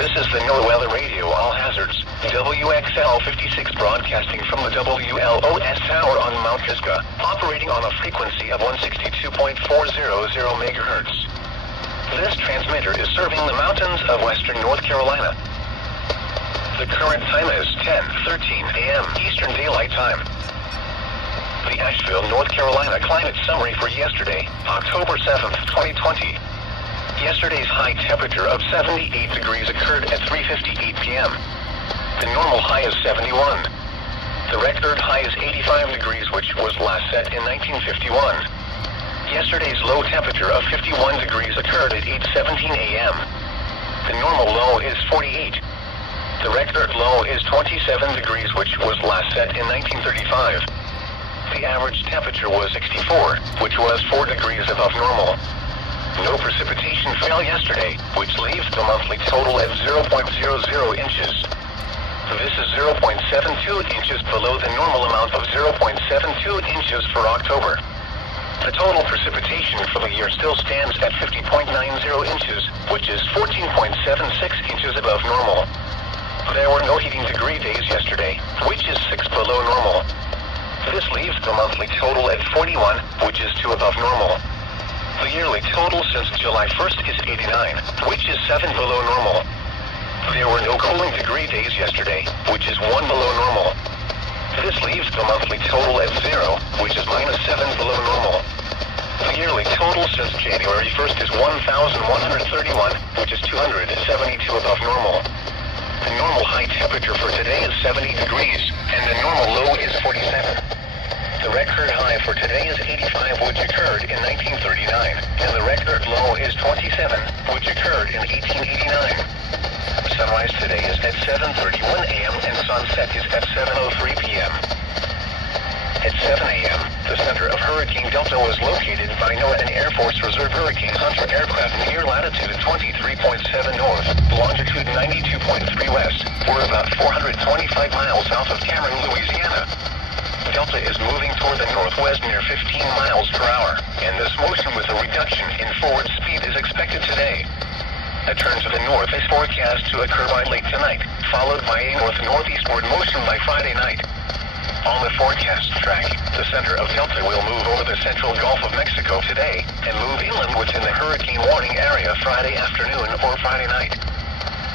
This is the NOAA Weather Radio All Hazards, WXL56 broadcasting from the WLOS Tower on Mount Pisgah, operating on a frequency of 162.400 MHz. This transmitter is serving the mountains of western North Carolina. The current time is 10:13 a.m. Eastern Daylight Time. The Asheville, North Carolina climate summary for yesterday, October 7th, 2020. Yesterday's high temperature of 78 degrees occurred at 3:58 p.m. The normal high is 71. The record high is 85 degrees, which was last set in 1951. Yesterday's low temperature of 51 degrees occurred at 8:17 a.m. The normal low is 48. The record low is 27 degrees, which was last set in 1935. The average temperature was 64, which was 4 degrees above normal. No precipitation fell yesterday, which leaves the monthly total at 0.00 inches. This is 0.72 inches below the normal amount of 0.72 inches for October. The total precipitation for the year still stands at 50.90 inches, which is 14.76 inches above normal. There were no heating degree days yesterday, which is 6 below normal. This leaves the monthly total at 41, which is 2 above normal. The yearly total since July 1st is 89, which is 7 below normal. There were no cooling degree days yesterday, which is 1 below normal. This leaves the monthly total at 0, which is -7 below normal. The yearly total since January 1st is 1,131, which is 272 above normal. The normal high temperature for today is 70 degrees, and the normal low is 47. The record high for today is 85, which occurred in 1939, and the record low is 27, which occurred in 1889. Sunrise today is at 7:31 a.m. and sunset is at 7:03 p.m. At 7 a.m., the center of Hurricane Delta was located by NOAA and Air Force Reserve Hurricane Hunter aircraft near latitude 23.7 north, longitude 92.3 west. We're about 425 miles south of Cameron, Louisiana. Delta is moving toward the northwest near 15 miles per hour, and this motion with a reduction in forward speed is expected today. A turn to the north is forecast to occur by late tonight, followed by a north-northeastward motion by Friday night. On the forecast track, the center of Delta will move over the central Gulf of Mexico today and move inland within the hurricane warning area Friday afternoon or Friday night.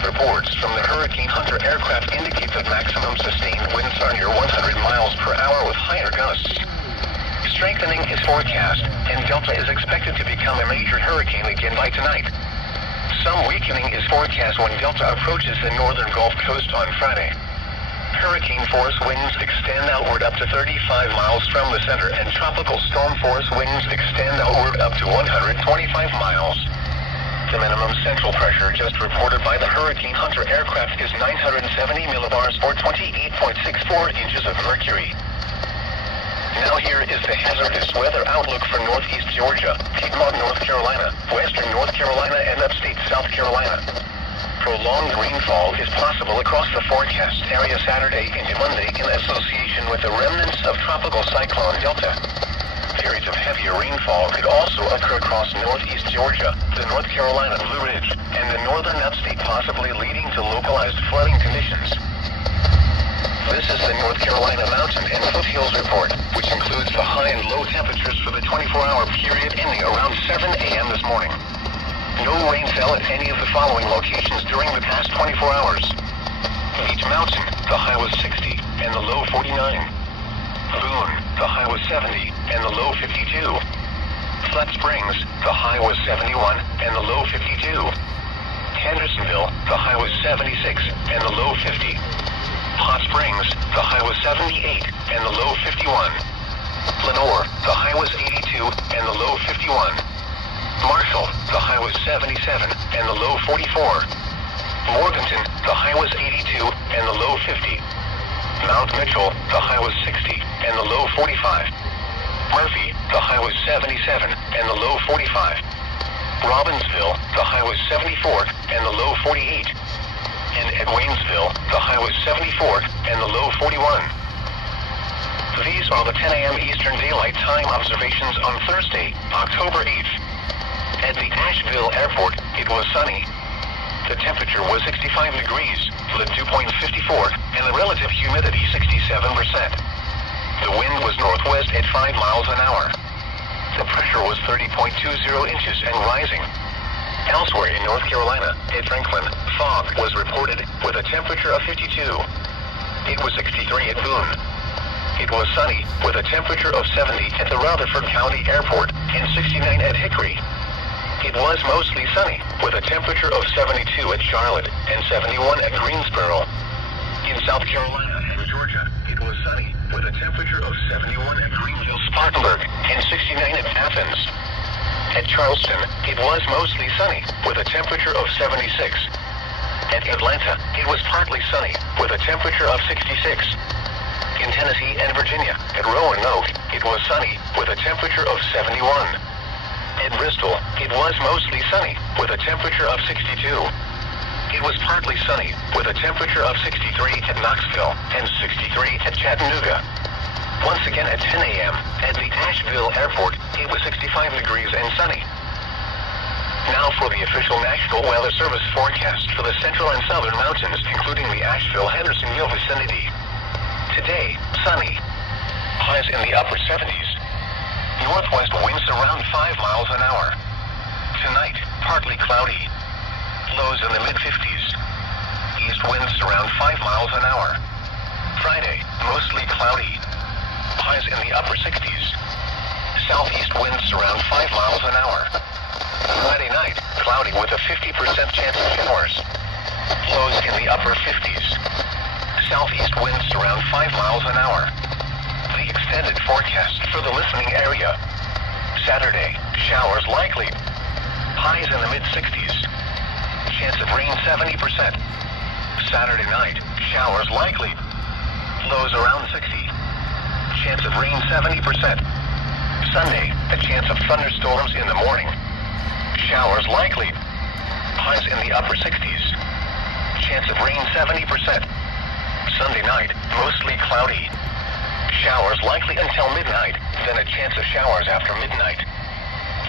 Reports from the Hurricane Hunter aircraft indicate that maximum sustained winds are near 100 miles per hour with higher gusts. Strengthening is forecast, and Delta is expected to become a major hurricane again by tonight. Some weakening is forecast when Delta approaches the northern Gulf Coast on Friday. Hurricane force winds extend outward up to 35 miles from the center, and tropical storm force winds extend outward up to 125 miles. The minimum central pressure just reported by the Hurricane Hunter aircraft is 970 millibars or 28.64 inches of mercury. Now here is the hazardous weather outlook for northeast Georgia, Piedmont, North Carolina, western North Carolina, and upstate South Carolina. Prolonged rainfall is possible across the forecast area Saturday into Monday in association with the remnants of Tropical Cyclone Delta. Periods of heavier rainfall could also occur across northeast Georgia, the North Carolina Blue Ridge, and the northern upstate, possibly leading to localized flooding conditions. This is the North Carolina Mountain and Foothills Report, which includes the high and low temperatures for the 24-hour period ending around 7 a.m. this morning. No rain fell at any of the following locations during the past 24 hours. Beach Mountain, the high was 60 and the low 49. Boone, the high was 70 and the low 52. Flat Springs, the high was 71 and the low 52. Hendersonville, the high was 76 and the low 50. Hot Springs, the high was 78 and the low 51. Lenore, the high was 82 and the low 51. Marshall, the high was 77 and the low 44. Morganton, the high was 82 and the low 50. Mount Mitchell, the high was 60 and the low 45. Murphy, the high was 77 and the low 45. Robbinsville, the high was 74 and the low 48. And at Waynesville, the high was 74 and the low 41. These are the 10 a.m. Eastern Daylight Time observations on Thursday, October 8th. At the Asheville airport, it was sunny. The temperature was 65 degrees, with 2.54, and the relative humidity 67%. The wind was northwest at 5 miles an hour. The pressure was 30.20 inches and rising. Elsewhere in North Carolina, at Franklin, fog was reported with a temperature of 52. It was 63 at Boone. It was sunny with a temperature of 70 at the Rutherford County Airport and 69 at Hickory. It was mostly sunny with a temperature of 72 at Charlotte and 71 at Greensboro. In South Carolina and Georgia, it was sunny with a temperature of 71 at Greenville, Spartanburg, and 69 at Athens. At Charleston, it was mostly sunny with a temperature of 76. At Atlanta, it was partly sunny with a temperature of 66. In Tennessee and Virginia, at Roanoke, it was sunny with a temperature of 71. At Bristol, it was mostly sunny with a temperature of 62. It was partly sunny with a temperature of 63 at Knoxville and 63 at Chattanooga. Once again at 10 a.m. at the Asheville Airport, it was 65 degrees and sunny. Now for the official National Weather Service forecast for the central and southern mountains, including the Asheville-Hendersonville vicinity. Today, sunny. Highs in the upper 70s. Northwest winds around 5 miles an hour. Tonight, partly cloudy. Lows in the mid-50s. East winds around 5 miles an hour. Friday, mostly cloudy. Highs in the upper 60s. Southeast winds around 5 miles an hour. Friday night, cloudy with a 50% chance of showers. Lows in the upper 50s. Southeast winds around 5 miles an hour. The extended forecast for the listening area. Saturday, showers likely. Highs in the mid-60s. Chance of rain 70%. Saturday night, showers likely. Lows around 60. Chance of rain 70%. Sunday, a chance of thunderstorms in the morning. Showers likely. Highs in the upper 60s. Chance of rain 70%. Sunday night, mostly cloudy. Showers likely until midnight, then a chance of showers after midnight.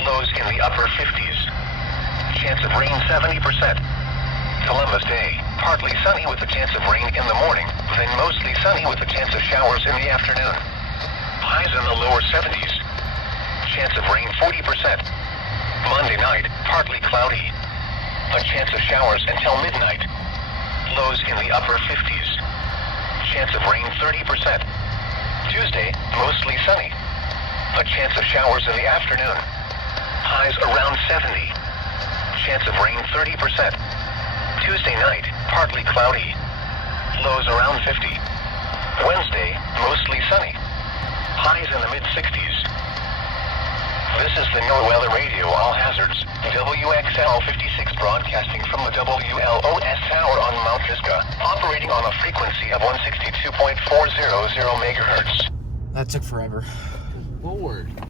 Lows in the upper 50s. Chance of rain 70%. Columbus Day, partly sunny with a chance of rain in the morning, then mostly sunny with a chance of showers in the afternoon. Highs in the lower 70s. Chance of rain 40%. Monday night, partly cloudy. A chance of showers until midnight. Lows in the upper 50s. Chance of rain 30%. Tuesday, mostly sunny. A chance of showers in the afternoon. Highs around 70. Chance of rain 30%. Tuesday night, partly cloudy. Lows around 50. Wednesday, mostly sunny. Highs in the mid-60s. This is the NOAA Radio All Hazards, WXL56 broadcasting from the WLOS Tower on Mount Pisgah, operating on a frequency of 162.400 megahertz. That took forever. Good Lord.